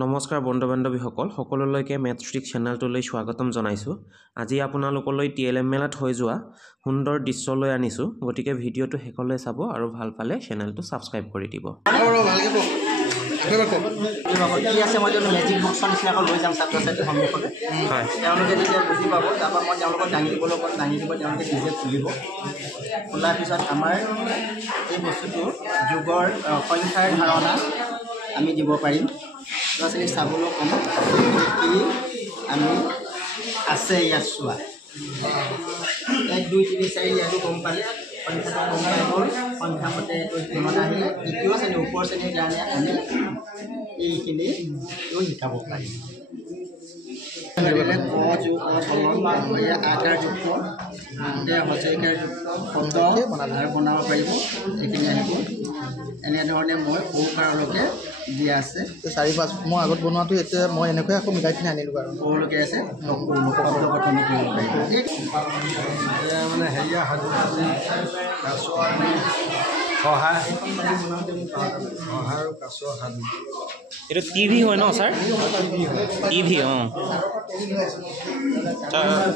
নমস্কাৰ বন্ধু বান্ধৱীসকল সকলোলৈকে মেথষ্ট্ৰিক চেনেলটোলৈ স্বাগতম জনাইছোঁ। আজি আপোনালোকলৈ TLM মেলাত হৈ যোৱা সুন্দৰ দৃশ্যলৈ আনিছোঁ, গতিকে ভিডিঅ'টো শেষলৈ চাব আৰু ভাল পালে চেনেলটো ছাবস্ক্ৰাইব কৰি দিব। কি আছে মই মেজিক বক্সৰ নিচিনাকৈ লৈ যাম ছাত্ৰ ছাত্ৰীৰ সন্মুখলৈ। হয়, তেওঁলোকে যেতিয়া বুজি পাব, তাৰপৰা মই তেওঁলোকক দাঙি দিবলৈ ক'ম, দাঙি দিব, তেওঁলোকে নিজে খুলিব। খোলাৰ পিছত আমাৰ এই বস্তুটো যুগৰ সংখ্যাৰ ধাৰণা আমি দিব পাৰিম। ল'ৰা ছোৱালীক চাবলৈ ক'ম কি আমি আছে ইয়াত চোৱা 1 2 3 4 ইয়াতো গম পালে, সংখ্যাটো গম পাই গ'ল। সংখ্যা মতে এইটো মনত আহিলে দ্বিতীয় শ্ৰেণী ওপৰ শ্ৰেণীৰ কাৰণে আমি এইখিনি শিকাব পাৰিম। ক যোগ আকাৰ যুক্ত হজৰিকাৰ শব্দ আৰু বনাব পাৰিব। এইখিনি আহিব এনেধৰণে মই সৰুকাৰলৈকে দিয়া আছে। 4-5 মই আগত বনোৱাটো এতিয়া মই এনেকৈ আকৌ মিঠাইখিনি আনিলোঁ আৰু সৰুলৈকে আছে শব্দ গঠন কৰিব পাৰিব। মানে হেৰিয়া সহায় আৰু কাছৰ সাধু এইটো টিভি হয় ন ছাৰ? টিভি অঁ।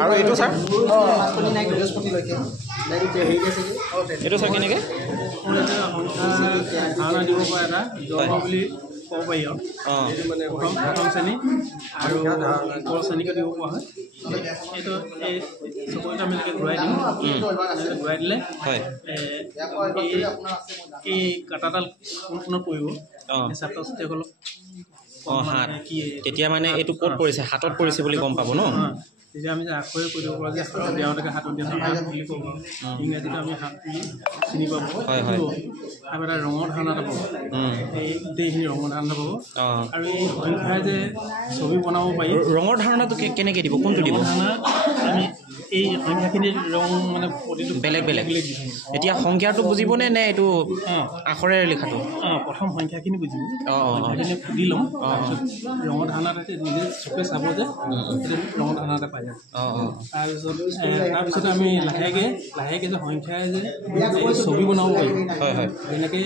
আৰু এইটো ছাৰ এইটো ছাৰ কেনেকৈ ধাৰণা দিব পৰা এটা জন্ম বুলি ক'ব পাৰি আৰু এইটো মানে প্ৰথম শ্ৰেণী আৰু ওপৰ শ্ৰেণীকে দিব পৰা হয়। এইটো এই চকুটো আমি এনেকৈ ঘূৰাই দিম, ঘূৰাই দিলে হয় এই কাটাডাল কোনখনত পৰিব ছাত্ৰ ছাত্ৰীসকলক হাত তেতিয়া মানে এইটো ক'ত পৰিছে, হাতত পৰিছে বুলি গম পাব ন। তেতিয়া আমি যে আখৰে কৈ দিব পৰা যে তেওঁলোকে হাতত দিয়া হাত বুলি ক'ব, ইংৰাজীটো আমি হাত বুলি চিনি পাব। আৰু এটা ৰঙৰ ধাৰণা পাব, এই গোটেইখিনি ৰঙৰ ধাৰণা পাব। আৰু এই সংখ্যাই যে ছবি বনাব পাৰি, ৰঙৰ ধাৰণাটো কেনেকৈ দিব, কোনটো দিব? আমি এই সংখ্যাখিনিৰ ৰং মানে প্ৰতিটো বেলেগ বেলেগ। এতিয়া সংখ্যাটো বুজিবনে নে এইটো আখৰেৰে লিখাটো? প্ৰথম সংখ্যাখিনি বুজিব, সংখ্যাখিনি সুধি ল'ম, তাৰপিছত ৰঙৰ ধাৰণাতে নিজে চকুৱে চাব যে ৰঙৰ ধাৰণাতে পাই যায়। তাৰপিছত আমি লাহেকৈ যে সংখ্যাই যে ছবি বনাব পাৰিম। হয় হয়, যেনেকৈ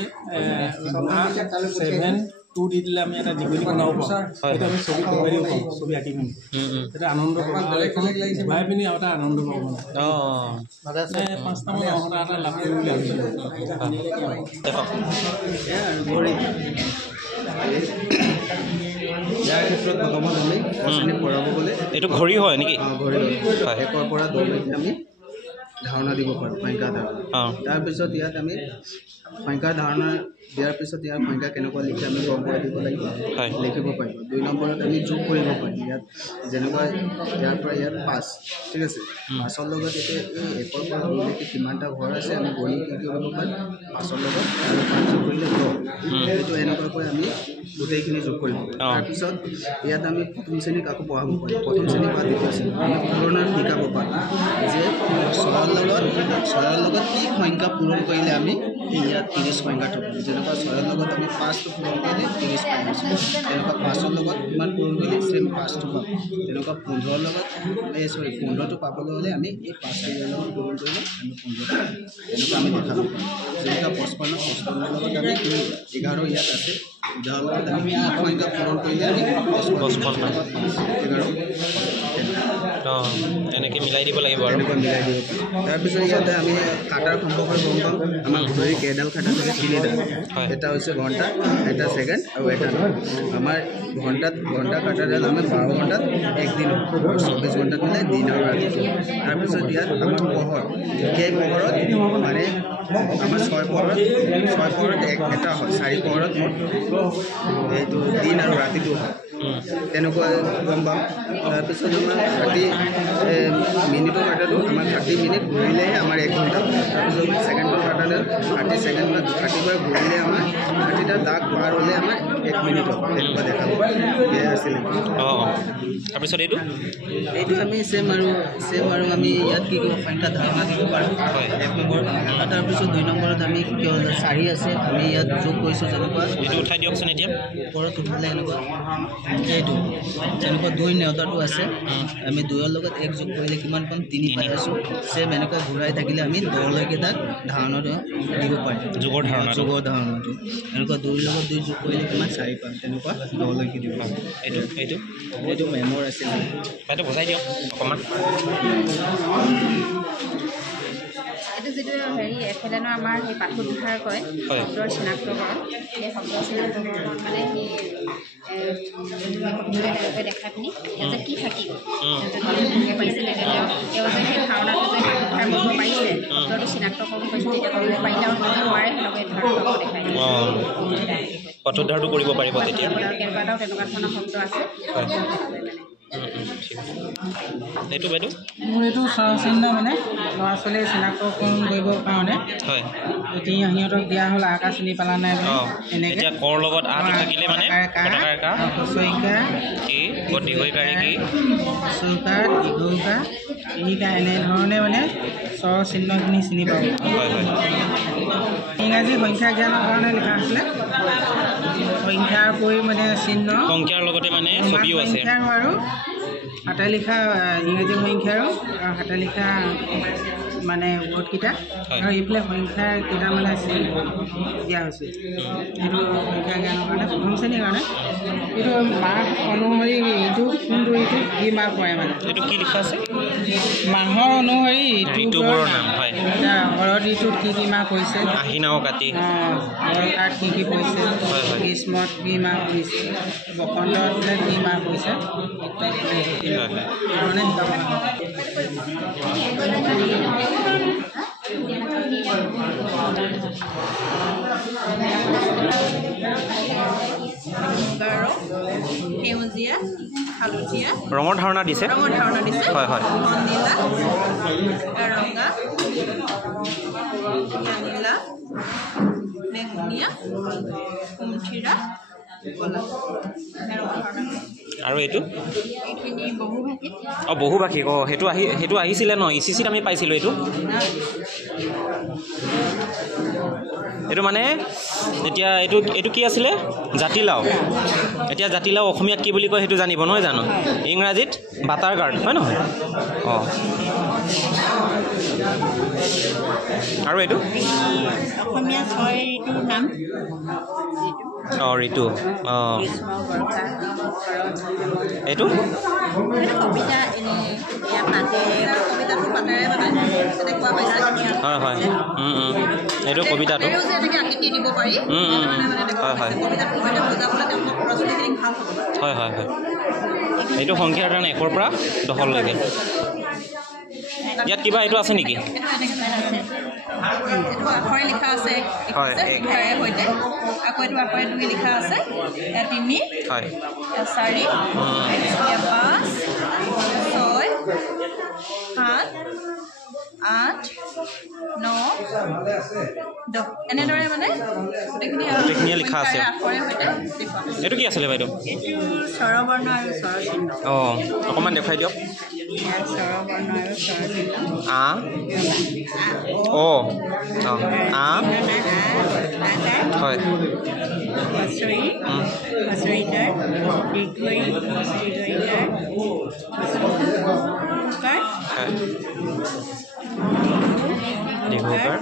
7 2 দি দিলে আমি এটা দীঘলী বনাব পাৰোঁ, সেইটো আমি ছবি কৰিব দিব পাৰোঁ, ছবি আঁকি পিনি এটা আনন্দ পাব, ঘূৰাই পিনি আৰু এটা আনন্দ পাব। মানে 5টামান অংশটা এটা লাভ কৰিম বুলি ভাবিছিলোঁ। ইয়াৰ ক্ষেত্ৰত বৰ্তমান আমি শ্ৰেণী পঢ়াব গ'লে এইটো ঘড়ী হয় নেকি? ঘড়ী 1ৰ পৰা 10লৈকে আমি ধাৰণা দিব পাৰোঁ, সংখ্যা ধাৰণা। তাৰপিছত ইয়াত আমি সংখ্যা ধাৰণা দিয়াৰ পিছত ইয়াৰ সংখ্যা কেনেকুৱা লিখি আমি গম পাই দিব লাগিব, লিখিব পাৰিব। 2 নম্বৰত আমি যোগ কৰিব পাৰিম। ইয়াত যেনেকুৱা ইয়াৰ পৰা ইয়াত 5, ঠিক আছে, 5ৰ লগত এতিয়া এই 1ৰ পৰা 2লৈকে কিমানটা ঘৰ আছে আমি গণি কি কৰিব পাৰিম, 5ৰ লগত আৰু 5 যোগ কৰিলে 10, এইটো এনেকুৱাকৈ আমি গোটেইখিনি যোগ কৰিব পাৰিম। তাৰপিছত ইয়াত আমি প্ৰথম শ্ৰেণীক আকৌ পঢ়াব পাৰিম, প্ৰথম শ্ৰেণী বা দ্বিতীয় শ্ৰেণী আমি পুৰণাত শিকাব পাৰিম যে 6ৰ লগত কি সংখ্যা পূৰণ কৰিলে আমি ইয়াত 30 সংখ্যাটো পাম। যেনেকুৱা 6ৰ লগত আমি 5টো পূৰণ কৰিলে 30 পাম, তেনেকুৱা 5ৰ লগত কিমান পূৰণ কৰিলে চেম 5টো পাম। তেনেকুৱা 15ৰ লগত 15টো পাবলৈ হ'লে আমি এই 5ৰ লগত পূৰণ কৰিলে আমি 15টো পাম। এনেকুৱা আমি দেখাব পাৰোঁ। যেনেকুৱা 55ৰ লগত আমি 11 ইয়াত আছে, 11ৰ লগত আমি কি সংখ্যা পূৰণ কৰিলে আমি 55 এনেকৈ মিলাই দিব লাগিব আৰু এনেকুৱা মিলাই দিব পাৰোঁ। তাৰপিছত ইয়াতে আমি কাটাৰ সম্পৰ্কে গম পাম। আমাৰ ঘড়ীৰ কেইডাল কাটা থাকে, 3ডাল। এটা হৈছে ঘণ্টা, এটা ছেকেণ্ড আৰু এটা মিনিট। আমাৰ ঘণ্টা কাটাডাল আমি 12 ঘণ্টাত 1 দিন, 24 ঘণ্টাত মানে দিন আৰু ৰাতি। তাৰপিছত ইয়াত আমাৰ পোহৰ, সেই পোহৰত মানে আমাৰ 6 পোহৰত এটা হয়, 4 পোহৰত এইটো দিন আৰু ৰাতিটো হয়, তেনেকুৱা গম পাম। তাৰপিছত আমাৰ 30 মিনিটৰ কাটাটো আমাৰ 30 মিনিট ঘূৰিলেহে আমাৰ 1 ঘণ্টা। তাৰপিছত ছেকেণ্ডৰ কাটাটো 30 ছেকেণ্ড বা 30 বাৰ ঘূৰিলে আমাৰ 30টা দাগ পাৰ হ'লে আমাৰ 1 মিনিট হ'ব, তেনেকুৱা দেখাব। সেয়া আছিলে। তাৰপিছত এইটো আমি ছেম আৰু আমি ইয়াত কি কৰিব, সংখ্যা ধাৰণা দিব পাৰোঁ, 1 নম্বৰ। তাৰপিছত 2 নম্বৰত আমি কি হ'ল 4 আছে, আমি ইয়াত যোগ কৰিছোঁ। যেনেকুৱা এইটো উঠাই দিয়কচোন, এতিয়া ওপৰত উঠালে এনেকুৱা এইটো যেনেকুৱা দুই নেওতাটো আছে আমি দুইৰ লগত এক যোগ কৰিলে কিমান পাম 3 পাই আছোঁ চেম এনেকুৱা ঘূৰাই থাকিলে আমি 10 লৈকে তাক ধাৰণাটো দিব পাৰিম যোগৰ ধাৰণাটো এনেকুৱা দুইৰ লগত দুই যোগ কৰিলে কিমান 4 পাম তেনেকুৱা 10 লৈকে দিব পাম এইটো মেমৰ আছিল বাইদেউ বুজাই দিয়ক অকণমান এইটো যিটো হেৰি এফেলেনৰ আমাৰ সেই পাঠোদ্ধাৰ কয় শব্দৰ চিনাক্তকৰণ সেই শব্দৰ চিনাক্তকৰণত মানে সেই তেওঁলোকে দেখাই পিনি যে কি থাকিব যদি পাৰিছিলে তেওঁ যে সেই ধাৰণাটো যে পাঠোদ্ধাৰ কৰিব পাৰিছে শব্দটো চিনাক্তকৰণ কৰিছে তেতিয়া কৰিব পাৰিলে আৰু যদি নোৱাৰে তেওঁলোকে ধাৰণাটো দেখাই দিয়ে পাঠোদ্ধাৰটো কৰিব পাৰিব তেতিয়া কেইবাটাও তেনেকুৱা ধৰণৰ শব্দ আছে এইটো বাইদেউ মোৰ এইটো চিহ্ন মানে ল'ৰা ছোৱালীয়ে চিনাক্তকৰণ কৰিবৰ কাৰণে হয় এতিয়া সিহঁতক দিয়া হ'ল আকা চিনি পালা নাই এনেকৈ এতিয়া কৰ লগত আটো থাকিলে মানে কটাকাৰ কা হস্ৰইকা কি দীৰ্ঘইকাৰে কি হস্ৰইকা দীৰ্ঘইকা এইকা এনেধৰণে মানে স্বৰ চিহ্নখিনি চিনি পাব হয় ইংৰাজী সংখ্যা জ্ঞানৰ কাৰণে লিখা আছিলে সংখ্যাৰ উপৰি মানে চিহ্ন সংখ্যাৰ লগতে মানে ছবিও আছে আৰু হাতে লিখা ইংৰাজী সংখ্যাৰো আৰু হাতে লিখা মানে ৱৰ্ডকেইটা আৰু এইফালে সংখ্যাৰ কেইটা মানে দিয়া হৈছে এইটো সংখ্যা জ্ঞানৰ কাৰণে প্ৰথম শ্ৰেণীৰ কাৰণে এইটো মাহ অনুসৰি এইটো কোনটো এইটো কি মাহ পৰে মানে এইটো কি লিখা আছে মাহৰ অনুসৰি ঋতুবোৰৰ নাম হয় শৰৎ ঋতুত কি কি মাহ পৰিছে আহিন আৰু কাতি বৰ্ষাত কি কি পৰিছে গ্ৰীষ্মত কি মাহ পৰিছে বসন্তত কি মাহ পৰিছে মানে সেউজীয়া হালধীয়া ৰঙৰ ধাৰণা দিছে হয় হয় নীলা ৰঙা নীলা বেঙুনীয়া কুমথিৰা আৰু এইটো এইখিনি বহুভাষিক বহুভাষিক সেইটো আহিছিলে ন ইচিচিত আমি পাইছিলোঁ এইটো মানে এতিয়া এইটো কি আছিলে জাতিলাও এতিয়া জাতিলাও অসমীয়াত কি বুলি কয় সেইটো জানিব নহয় জানো ইংৰাজীত বাটাৰ গাৰ্ড হয় নহয় অঁ আৰু এইটো অসমীয়া 6 ঋতুৰ নাম ঋতু এইটো কবিতা কবিতাটো পাতেৰে মানে তেনেকুৱা হৈছে হয় হয় এইটো কবিতাটো এনেকৈ আকৃতি দিব পাৰি হয় হয় কবিতাটো বুজাবলৈ তেওঁলোকক প্ৰস্তুতিখিনি ভাল হ'ব হয় হয় হয় এইটো সংখ্যাৰ কাৰণে 1ৰ পৰা 10লৈকে ইয়াত কিবা এইটো আছে নেকি এইটো আখৰে লিখা আছে সৈতে আকৌ এইটো আখৰে 2 লিখা আছে 3 হয় 4 5 6 7 8 9 10 এনেদৰে মানে গোটেইখিনি লিখা আছে এইটো কি আছিলে বাইদেউ এইটো স্বৰবৰ্ণ আৰু স্বৰচিহ্ন অকণমান দেখুৱাই দিয়ক স্বৰবৰ্ণ আৰু স্বৰচিহ্ন হয় হস্ৰইকাৰ দীৰ্ঘইকাৰ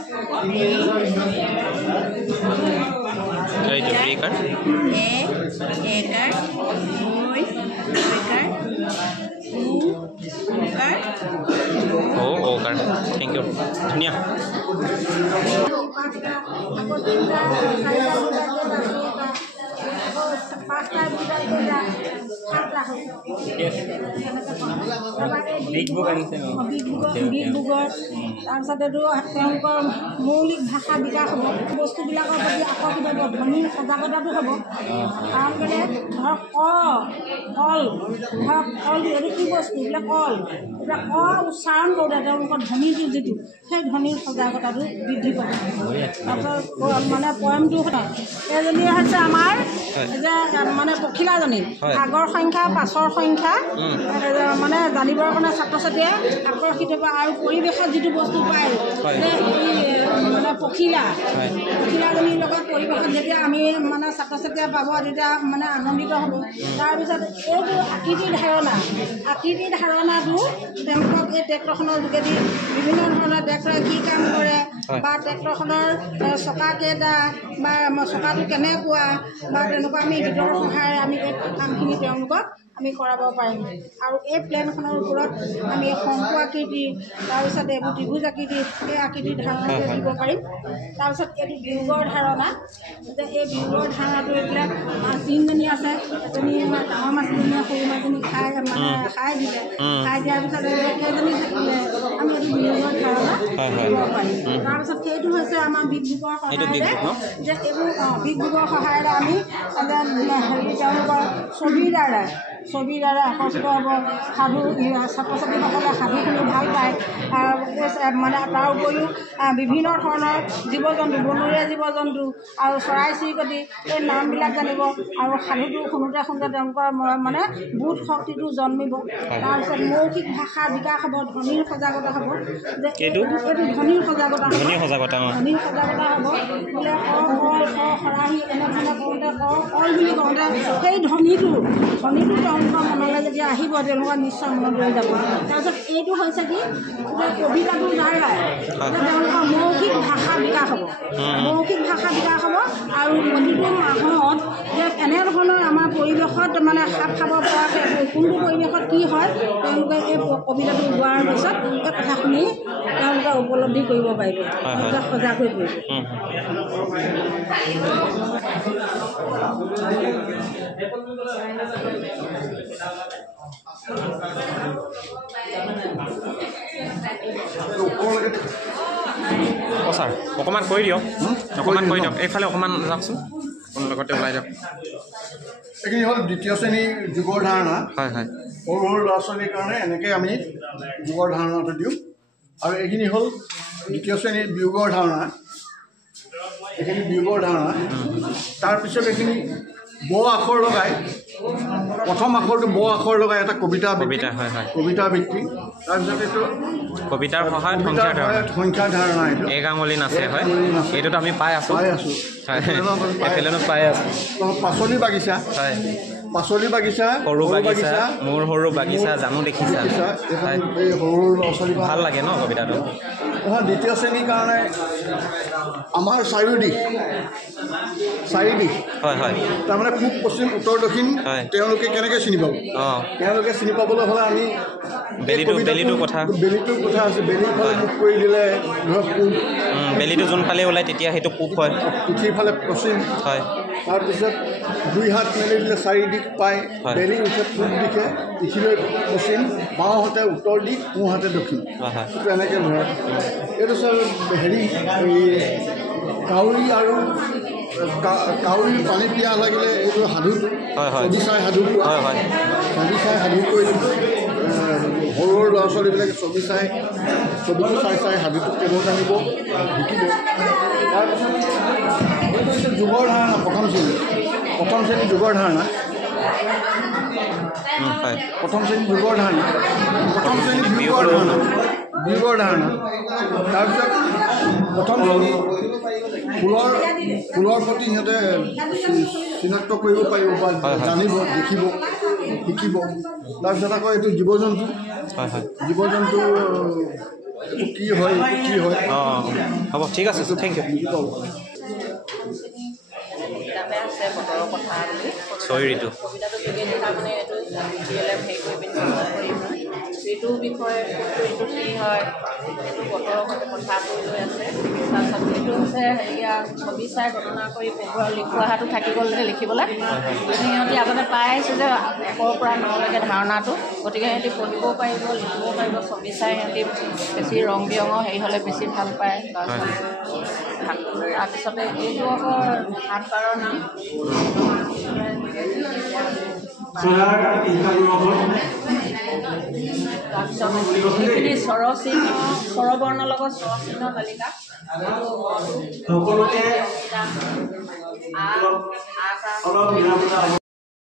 এইটো ঋকাৰ ওকাৰ থেংক ইউ ধুনীয়া তাৰপিছতে তেওঁলোকৰ মৌলিক ভাষা বিকাশ হ'ব বস্তুবিলাকৰ প্ৰতি আকৰ্ষিত হ'ব ধ্বনিৰ সজাগতাটো হ'ব কাৰণ কেলে ধৰক কল ধৰক কল এইটো কি বস্তু এইবিলাক কল এইবিলাক উচ্চাৰণ কৰোঁতে তেওঁলোকৰ ধ্বনিটো যিটো সেই ধ্বনিৰ সজাগতাটো বৃদ্ধি পাব তাৰপিছত মানে পয়েমটো এইজনী হৈছে আমাৰ যে মানে পখিলাজনী আগৰ সংখ্যা পাছৰ সংখ্যা মানে জানিবৰ কাৰণে ছাত্ৰ ছাত্ৰীয়ে আকৰ্ষিত হ'ব আৰু পৰিৱেশত যিটো বস্তু পায় মানে পখিলাজনীৰ লগত পৰিৱেশত যেতিয়া আমি মানে ছাত্ৰ ছাত্ৰীয়ে পাব তেতিয়া মানে আনন্দিত হ'ব। তাৰপিছত এইটো আকৃতি ধাৰণাটো তেওঁলোকক এই ট্ৰেক্টৰখনৰ যোগেদি বিভিন্ন ধৰণৰ ট্ৰেক্টৰে কি কাম কৰে বা ট্ৰেক্টৰখনৰ চকা কেইটা বা চকাটো কেনেকুৱা বা তেনেকুৱা আমি গীতৰ সহায়েৰে আমি এই কামখিনি তেওঁলোকক আমি কৰাব পাৰিম। আৰু এই প্লেনখনৰ ওপৰত আমি শংকু আকৃতি তাৰপিছত এইবোৰ ত্ৰিভুজ আকৃতি এই আকৃতিৰ ধাৰণাটো দিব পাৰিম। তাৰপিছত এইটো বিয়োগৰ ধাৰণা যে এই বিয়োগৰ ধাৰণাটো এইবিলাক মাছ তিনিজনী আছে, এজনী ডাঙৰ মাছজনীয়ে সৰু মাছজনী খাই দিলে, খাই দিয়াৰ পিছত কেইজনী থাকিলে আমি এইটো বিয়োগৰ ধাৰণা দিব পাৰিম। তাৰপিছত সেইটো হৈছে আমাৰ বিগ বুকৰ সহায়েৰে যে এইবোৰ বিগ বুকৰ সহায়েৰে আমি তেওঁলোকৰ ছবিৰ দ্বাৰা আকৰ্ষিত হ'ব। সাধু ছাত্ৰ ছাত্ৰীসকলে সাধু শুনি ভাল পায়। মানে তাৰ উপৰিও বিভিন্ন ধৰণৰ জীৱ জন্তু, বনৰীয়া জীৱ জন্তু আৰু চৰাই চিৰিকটি এই নামবিলাক জানিব আৰু সাধুটো শুনোতে তেওঁলোকৰ মানে বোধ শক্তিটো জন্মিব। তাৰপিছত মৌখিক ভাষাৰ বিকাশ হ'ব, ধ্বনিৰ সজাগতা হ'ব যে এইটো ধ্বনিৰ সজাগতা হ'ব বোলে খৰাহী এনেধৰণে কওঁতে কল বুলি কওঁতে সেই ধ্বনিটো তেওঁলোকৰ মনলৈ যেতিয়া আহিব তেওঁলোকৰ নিশ্চয় মনত ৰৈ যাব। তাৰপিছত এইটো হৈছে কি যে কবিতাটোৰ দ্বাৰাই তেওঁলোকৰ মৌখিক ভাষা বিকাশ হ'ব আৰু প্ৰতিটো মাহত যে এনেধৰণৰ আমাৰ পৰিৱেশত মানে খাপ খাব পৰাকৈ কোনটো পৰিৱেশত কি হয় তেওঁলোকে এই কবিতাটো গোৱাৰ পিছত এই কথাখিনি তেওঁলোকে উপলব্ধি কৰিব পাৰিব, তেওঁলোকে সজাগ হৈ পৰিব। ছাৰ অকণমান কৰি দিয়ক, এইফালে অকণমান যাওকচোন, লগতে ওলাই যাওক। এইখিনি হ'ল দ্বিতীয় শ্ৰেণীৰ যুগৰ ধাৰণা। হয় সৰু ল'ৰা ছোৱালীৰ কাৰণে এনেকৈ আমি যুগৰ ধাৰণাটো দিওঁ। আৰু এইখিনি হ'ল দ্বিতীয় শ্ৰেণীৰ বিয়োগৰ ধাৰণা। তাৰপিছত এইখিনি ব আখৰ লগাই প্ৰথম আখৰটো ব আখৰ লগাই এটা কবিতা বৃত্তি। তাৰপিছত এইটো কবিতাৰ সহায়ত সংখ্যা ধাৰণা এইটো এক আঙুলি নাচে হয়, এইটোতো আমি পাই আছোঁ। পাচলি বাগিচা, সৰু বাগিচা, মোৰ সৰু বাগিচা জানো দেখিছা, এই সৰু ল'ৰা ছোৱালী ভাল লাগে ন কবিতাটো। দ্বিতীয় শ্ৰেণীৰ কাৰণে আমাৰ চাৰিদিশ হয় তাৰমানে পূব পশ্চিম উত্তৰ দক্ষিণ তেওঁলোকে কেনেকৈ চিনি পাব? তেওঁলোকে চিনি পাবলৈ হ'লে আমি বেলিটোৰ কথা আছে। বেলিৰ ফালে মুখ কৰি দিলে ধৰক পূব, বেলিটো যোনফালে ওলায় তেতিয়া সেইটো পূব হয়, পিঠিৰ ফালে পশ্চিম হয়। তাৰপিছত দুই হাত মেলি দিলে চাৰিদিশ পায়, বেলি উঠে পূব দিশে, পিঠিলৈ পশ্চিম, বাওঁহাতে উত্তৰ দিশ, সোঁহাতে দক্ষিণ। এইটো এনেকৈ ধৰক এইটো চব হেৰি কাউৰী পানী পিয়াহ লাগিলে এইটো সাধুটো ছবি চাই সাধু কৰি দিব। সৰু ল'ৰা ছোৱালীবিলাকে ছবিটো চাই সাধুটো কেৱল জানিব, শিকিব। তাৰপিছত এইটো হৈছে যুগৰ ধাৰণা, প্ৰথম শ্ৰেণীৰ যুগৰ ধাৰণা। বিয়োগৰ ধাৰণা। তাৰপিছত প্ৰথম শ্ৰেণী ফুলৰ প্ৰতি সিহঁতে চিনাক্ত কৰিব পাৰিব বা জানিব, দেখিব, শিকিব। তাৰপিছত আকৌ এইটো জীৱ জন্তু এইটো কি হয় হ'ব, ঠিক আছে, থেংক ইউ। কিতাপে আছে বতৰৰ কথা বুলি ছয়ৰিটো কবিতাটো যোগেদি তাৰমানে এইটো TLM হেৰি কৰি পিনি ঋতুৰ বিষয়ে ঋতু কি হয় এইটো বতৰৰ কথা কৈ লৈ আছে। তাৰপিছত এইটো হৈছে হেৰিয়া ছবি চাই গণনা কৰি লিখোৱা অহাটো থাকি গ'ল যে লিখিবলৈ সিহঁতি আগতে পাই আহিছোঁ যে 1ৰ পৰা 9লৈকে ধাৰণাটো, গতিকে সিহঁতি পঢ়িবও পাৰিব, লিখিবও পাৰিব। ছবি চাই সিহঁতি বেছি ৰং বিৰঙৰ হেৰি হ'লে বেছি ভাল পায়। তাৰপিছতে এইটো আকৌ 8 বাৰৰ নাম তাৰপিছত এইখিনি স্বৰবৰ্ণৰ লগত স্বৰচিহ্ন তালিকা সকলোকে